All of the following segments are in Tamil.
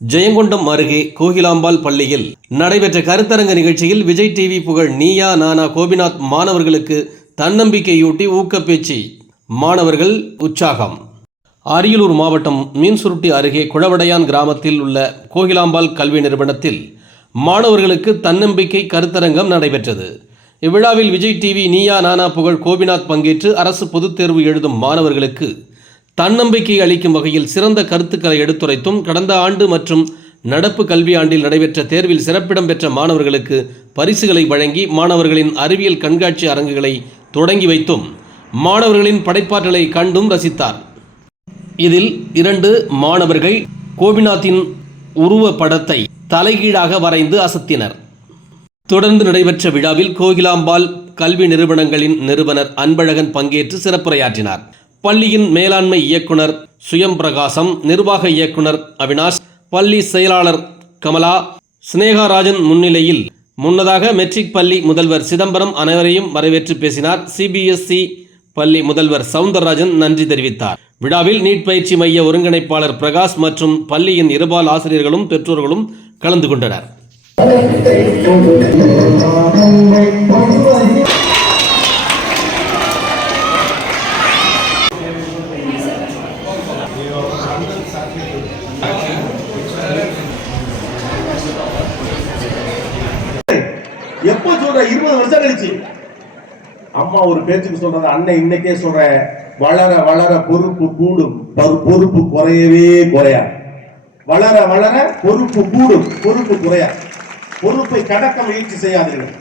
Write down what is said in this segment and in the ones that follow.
ஜெயங்கொண்டம் அருகே கோகிலாம்பாள் பள்ளியில் நடைபெற்ற கருத்தரங்க நிகழ்ச்சியில் விஜய் டிவி புகழ் நீயா நானா கோபிநாத் மாணவர்களுக்கு தன்னம்பிக்கையூட்டி ஊக்கப்பேச்சு. மாணவர்கள் உற்சாகம். அரியலூர் மாவட்டம் மீன்சுருட்டி அருகே குழவடையான் கிராமத்தில் உள்ள கோகிலாம்பாள் கல்வி நிறுவனத்தில் மாணவர்களுக்கு தன்னம்பிக்கை கருத்தரங்கம் நடைபெற்றது. இவ்விழாவில் விஜய் டிவி நீயா நானா புகழ் கோபிநாத் பங்கேற்று அரசு பொதுத் தேர்வு எழுதும் மாணவர்களுக்கு தன்னம்பிக்கை அளிக்கும் வகையில் சிறந்த கருத்துக்களை எடுத்துரைத்தும் கடந்த ஆண்டு மற்றும் நடப்பு கல்வியாண்டில் நடைபெற்ற தேர்வில் சிறப்பிடம் பெற்ற மாணவர்களுக்கு பரிசுகளை வழங்கி மாணவர்களின் அறிவியல் கண்காட்சி அரங்குகளை தொடங்கி வைத்தும் மாணவர்களின் படைப்பாற்றலை கண்டும் ரசித்தார். இதில் இரண்டு மாணவர்கள் கோபிநாத்தின் உருவ படத்தை தலைகீழாக வரைந்து அசத்தினர். தொடர்ந்து நடைபெற்ற விழாவில் கோகிலாம்பாள் கல்வி நிறுவனங்களின் நிறுவனர் அன்பழகன் பங்கேற்று சிறப்புரையாற்றினார். பள்ளியின் மேலாண்மை இயக்குனர் சுயம் பிரகாசம் நிர்வாக இயக்குனர் அவினாஷ் பள்ளி செயலாளர் கமலா சினேகாராஜன் முன்னிலையில் முன்னதாக மெட்ரிக் பள்ளி முதல்வர் சிதம்பரம் அனைவரையும் வரவேற்று பேசினார். சிபிஎஸ்இ பள்ளி முதல்வர் சவுந்தரராஜன் நன்றி தெரிவித்தார். விழாவில் நீட் பயிற்சி மைய ஒருங்கிணைப்பாளர் பிரகாஷ் மற்றும் பள்ளியின் இருபால் ஆசிரியர்களும் பெற்றோர்களும் கலந்து கொண்டனர். இருபது வருஷம் கழிச்சு. அம்மா ஒரு பேச்சுக்கு சொல்றது அண்ணன் இன்னைக்கே சொல்றேன். வளர வளர பொறுப்பு கூடும். பொறுப்பு குறையவே குறையா வளர வளர பொறுப்பு கூடும். பொறுப்பு குறையா பொறுப்பை கடக்க முயற்சி செய்யாதீர்கள்.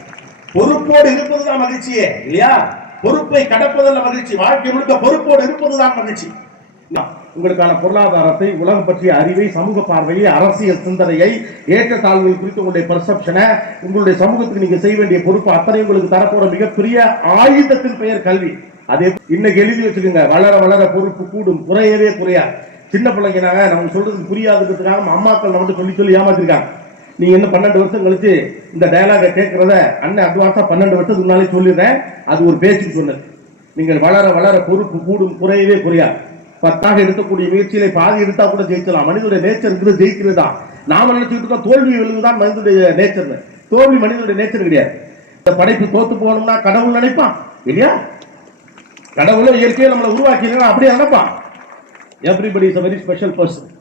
பொறுப்போடு இருப்பதுதான் மகிழ்ச்சியே இல்லையா? பொறுப்பை கடப்பதல்ல மகிழ்ச்சி. வாழ்க்கை முழுக்க பொறுப்போடு இருப்பதுதான் மகிழ்ச்சி. உங்களுக்கான பொருளாதாரத்தை உலகம் பற்றிய அறிவை சமூக பார்வையை அரசியல் சிந்தனையை ஏற்றத்தாழ்வுகள் குறித்து உங்களுடைய பெர்செப்ஷனை உங்களுடைய சமூகத்துக்கு நீங்க செய்ய வேண்டிய பொறுப்பு அத்தனை உங்களுக்கு தரப்போற மிகப்பெரிய ஆயுதத்தின் பெயர் கல்வி. அதே இன்னைக்கு எழுதி வச்சுக்கோங்க. வளர வளர பொறுப்பு கூடும். குறையவே குறையா சின்ன பிள்ளைங்க நாங்க நம்ம சொல்றது புரியாதுன்றதுக்காக அம்மாக்கள் நம்மகிட்ட சொல்லி சொல்லி ஏமாத்திருக்காங்க. நீ இன்னும் பன்னெண்டு வருஷம் கழிச்சு இந்த டயலாக கேட்கறத அண்ணன் அட்வான்ஸா பன்னெண்டு வருஷத்துக்கு முன்னாலே சொல்லிடுறேன். அது ஒரு பேச்சுக்கு சொன்னது. நீங்கள் வளர வளர பொறுப்பு கூடும். குறையவே குறையா பத்தாக எடுக்கக்கூடிய முயற்சியிலே பாதி எடுத்தா கூட ஜெயிக்கலாம். மனிதனுடைய நேச்சர் இருக்கிறது ஜெயிக்கிறது? தான் நாம நினைச்சுட்டு இருக்கோம் தோல்வி விழுந்துதான் மனிதனுடைய நேச்சர் தோல்வி மனிதனுடைய நேச்சர் கிடையாது. இந்த படைப்பு தோத்து போகணும்னா கடவுள் நினைப்பான் இல்லையா? கடவுளும் இயற்கையை நம்மளை உருவாக்கினா அப்படியே நினைப்பான் everybody is very special person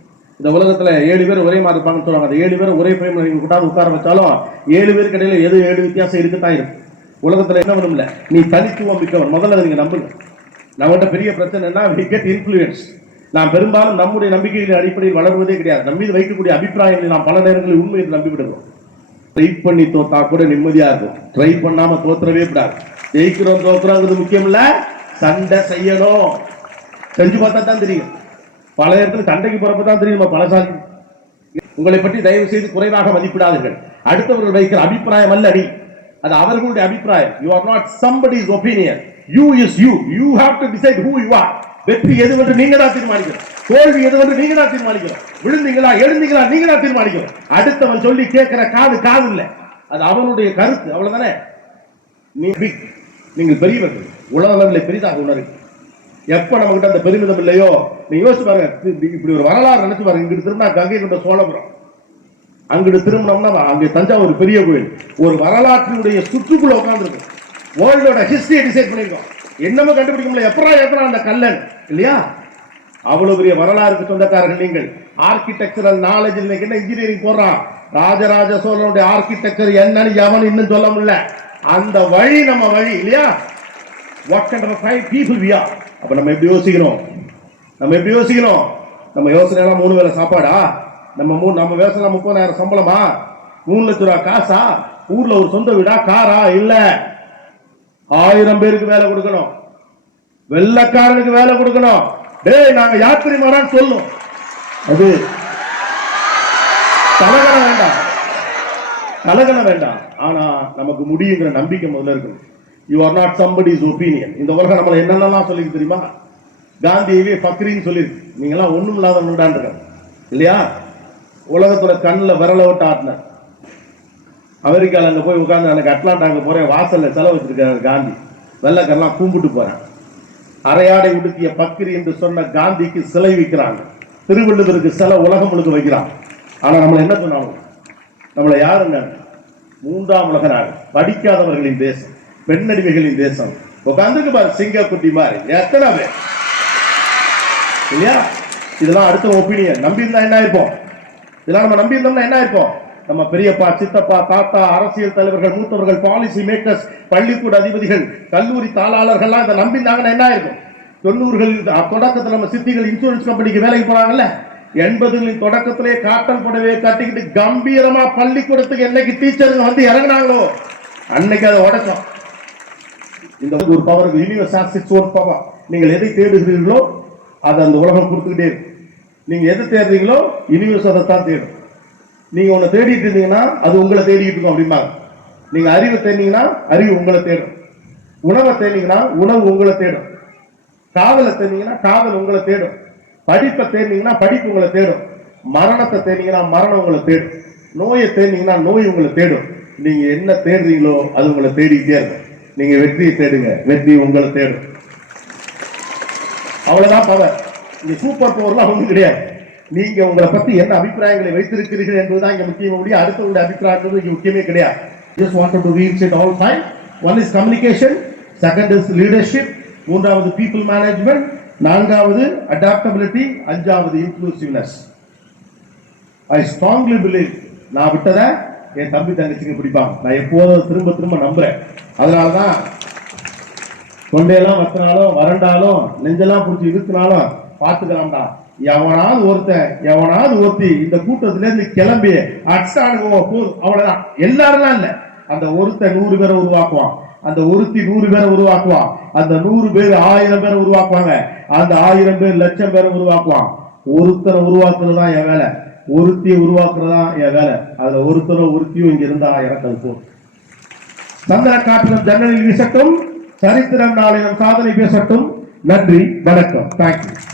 இந்த உலகத்துல ஏழு பேர் ஒரே மாதிரி இருப்பாங்கன்னு சொல்லுவாங்க. அந்த ஏழு பேர் ஒரே பிரேம் கூட்டாது உட்கார வச்சாலும் ஏழு பேருக்கு இடையில எது ஏழு வித்தியாசம் இருக்குதான் இருக்கு உலகத்துல என்ன ஒண்ணும் நீ தனித்துவம் மிக்கவன் முதல்ல நீங்க நம்புங்க. நம்மகிட்ட பெரிய பிரச்சனை என்ன we get நாம் பெரும்பாலும் நம்முடைய நம்பிக்கைகளின் அடிப்படையில் வளர்வதே கிடையாது. நம்ம மீது வைக்கக்கூடிய அபிப்பிராயங்களை நாம் பல நேரங்களில் உண்மை என்று விடுவோம் ட்ரை பண்ணி தோத்தா கூட நிம்மதியா இருக்கும். ட்ரை பண்ணாம தோத்துறவே கூடாது. ஜெயிக்கிறோம் தோக்குறோங்கிறது முக்கியம் இல்ல சண்டை செய்யணும். செஞ்சு பார்த்தா தான் தெரியும். பல இடத்துல சண்டைக்கு போறப்ப தான் தெரியுமா பலசாலி உங்களை பற்றி தயவு செய்து குறைவாக மதிப்பிடாதீர்கள். அடுத்தவர்கள் வைக்கிற அபிப்பிராயம் அல்ல அடி அது அவர்களுடைய அபிப்பிராயம். You are not somebody's opinion you is you you have to decide who you are வெற்றி எதுவென்று நீங்க தான் தீர்மானிக்கணும். தோல்வி எதுவென்று நீங்க தான் தீர்மானிக்கணும். விழுந்தீங்களா எழுந்தீங்களா நீங்க தான் தீர்மானிக்கணும். அடுத்தவன் சொல்லி கேட்கிற காது காது இல்லை. அது அவனுடைய கருத்து. அவ்வளவுதானே? நீ big. நீங்கள் பெரியவர்கள். உலக அளவில் பெரிதாக உணரு எப்ப நம்ம கிட்ட அந்த பெருமிதம் இல்லையோ? நீ யோசிச்சு பாருங்க. இப்படி- இப்படி ஒரு வரலாறு நினைச்சு பாருங்க. இங்கிட்டு திரும்பினா கங்கை கொண்ட சோழபுரம். அங்கிட்டு திரும்பினோம்னா அங்கே தஞ்சாவூர் பெரிய கோயில். ஒரு வரலாற்றினுடைய சுற்றுக்குள்ள உட்காந்துருக்கு வேர்ல்டோட ஹிஸ்டரியை டிசைட் பண்ணிருக்கோம் என்னமோ கண்டுபிடிக்க முடியல எப்பரா எப்பரா அந்த கல்லன் இல்லையா? அவ்வளவு பெரிய வரலாறுக்கு சொந்தக்காரர்கள் நீங்கள். ஆர்கிடெக்சரல் நாலேஜ் இன்னைக்கு என்ன இன்ஜினியரிங் போடுறான்? ராஜராஜ சோழனுடைய ஆர்கிடெக்சர் என்னன்னு எவன் இன்னும் சொல்ல முடியல. அந்த வழி நம்ம வழி இல்லையா? What kind of five people we are நம்ம எப்படி யோசிக்கணும்? நம்ம எப்படி யோசிக்கணும்? நம்ம யோசனைலாம் மூணு வேளை சாப்பாடா? நம்ம மூணு நம்ம யோசனை முப்பதாயிரம் சம்பளமா? மூணு லட்ச ரூபா காசா? ஊரில் ஒரு சொந்த வீடா? காரா? இல்லை. ஆயிரம் பேருக்கு வேலை கொடுக்கணும். வெள்ளக்காரனுக்கு வேலை கொடுக்கணும். டேய் நாங்க யாத்திரை மாடான்னு சொல்லும். அது தலகண வேண்டாம். கலகன வேண்டாம். ஆனா நமக்கு முடியுங்கிற நம்பிக்கை முதல்ல இருக்கணும். You are not somebody's opinion இந்த உலகம் நம்மள என்னென்னலாம் சொல்லிருக்கு தெரியுமா? காந்தியவே ஃபக்ரின்னு சொல்லியிருக்கு நீங்களாம் ஒண்ணும் இல்லாத முண்டான்ற இல்லையா? உலகத்துல கண்ணில் விரல விட்டு ஆட்டினார். அமெரிக்காவில் அங்கே போய் உட்காந்து எனக்கு அட்லாண்டா அங்கே போறேன் வாசல்ல செலவு வச்சிருக்காரு காந்தி. வெள்ளக்கரெல்லாம் கும்பிட்டு போகிறேன் அரையாடை உடுத்திய பக்கிரி என்று சொன்ன காந்திக்கு சிலை வைக்கிறாங்க. திருவள்ளுவருக்கு சிலை உலகம் முழுக்க வைக்கிறான். ஆனால் நம்மளை என்ன சொன்னாலும் நம்மளை யாருங்க? மூன்றாம் உலக நாடு. படிக்காதவர்களின் தேசம் பெண்ணடிமைகளின் தேசம். உட்காந்துக்கு பாரு சிங்க குட்டி மாதிரி. எத்தனை பேர்? இல்லையா? இதெல்லாம் அடுத்த ஒப்பீனியன் நம்பி இருந்தா என்ன ஆயிருப்போம்? இதெல்லாம் நம்ம நம்பி இருந்தோம்னா என்ன ஆயிருப்போம்? நம்ம பெரியப்பா சித்தப்பா தாத்தா அரசியல் தலைவர்கள் மூத்தவர்கள் பாலிசி மேக்கர்ஸ் பள்ளிக்கூட அதிபதிகள் கல்லூரி தாளாளர்கள்லாம் இதை நம்பினாங்கன்னா என்ன ஆயிருக்கும்? தொண்ணூறுகள் தொடக்கத்தில் நம்ம சித்திகள் இன்சூரன்ஸ் கம்பெனிக்கு வேலைக்கு போறாங்கல்ல எண்பதுகளின் தொடக்கத்திலே காட்டன் புடவையை கட்டிக்கிட்டு கம்பீரமா பள்ளிக்கூடத்துக்கு என்னைக்கு டீச்சருங்க வந்து இறங்குனாங்களோ அன்னைக்கு அதை உடைச்சோம் இந்த ஒரு பவர் யூனிவர்ஸ் ஆசிட்ஸ் ஒரு பவர் நீங்கள் எதை தேடுகிறீர்களோ அதை அந்த உலகம் கொடுத்துக்கிட்டே இருக்கும். நீங்கள் எதை தேடுறீங்களோ யூனிவர்ஸ் அதை தான் தேடும். நீங்க உன்னை தேடிட்டு இருந்தீங்கன்னா அது உங்களை தேடிட்டு இருக்கும் அப்படிம்பாங்க. நீங்க அறிவை தேடினீங்கன்னா அறிவு உங்களை தேடும். உணவை தேடினீங்கன்னா உணவு உங்களை தேடும். காதலை தேடினீங்கன்னா காதல் உங்களை தேடும். படிப்பை தேடினீங்கன்னா படிப்பு உங்களை தேடும். மரணத்தை தேடினீங்கன்னா மரணம் உங்களை தேடும். நோயை தேடினீங்கன்னா நோய் உங்களை தேடும். நீங்க என்ன தேடுறீங்களோ அது உங்களை தேடிக்கிட்டே இருக்கும். நீங்க வெற்றியை தேடுங்க. வெற்றி உங்களை தேடும். அவ்வளவுதான் பவர். இந்த சூப்பர் பவர்லாம் ஒன்றும் கிடையாது. நீங்க உங்களை பத்தி என்ன அபிப்பிராயங்களை வைத்திருக்கிறீர்கள் என்பதுதான் இங்க முக்கியம் முடியும் அடுத்தவருடைய அபிப்பிராயம் இங்க முக்கியமே கிடையாது. Just want to reach it all time one is communication second is leadership மூன்றாவது பீப்புள் மேனேஜ்மெண்ட் நான்காவது அடாப்டபிலிட்டி அஞ்சாவது இன்க்ளூசிவ்னஸ் ஐ ஸ்ட்ராங்லி பிலீவ் நான் விட்டதை என் தம்பி தங்கச்சிங்க பிடிப்பாங்க. நான் எப்போதும் திரும்ப திரும்ப நம்புறேன். அதனாலதான் கொண்டையெல்லாம் வத்தினாலும் வறண்டாலும் நெஞ்செல்லாம் பிடிச்சி இழுத்தினாலும் பார்த்துக்கலாம்டா. எவனாவது ஒருத்தன் எவனாவது ஒருத்தி இந்த கூட்டத்துல இருந்து கிளம்பி அடிச்சானுங்க அவ்வளவுதான். எல்லாரும் இல்ல. அந்த ஒருத்தன் நூறு பேரை உருவாக்குவான். அந்த ஒருத்தி நூறு பேரை உருவாக்குவான். அந்த நூறு பேர் ஆயிரம் பேரை உருவாக்குவாங்க. அந்த ஆயிரம் பேர் லட்சம் பேரை உருவாக்குவான். ஒருத்தரை உருவாக்குறது தான் என் வேலை. ஒருத்தியை உருவாக்குறது தான் என் வேலை. அதுல ஒருத்தரோ ஒருத்தியும் இங்க இருந்தா எனக்கு அது போதும். சந்திர காற்றிலும் ஜன்னலில் வீசட்டும். சரித்திரம் நாளிலும் சாதனை பேசட்டும். நன்றி வணக்கம். தேங்க்யூ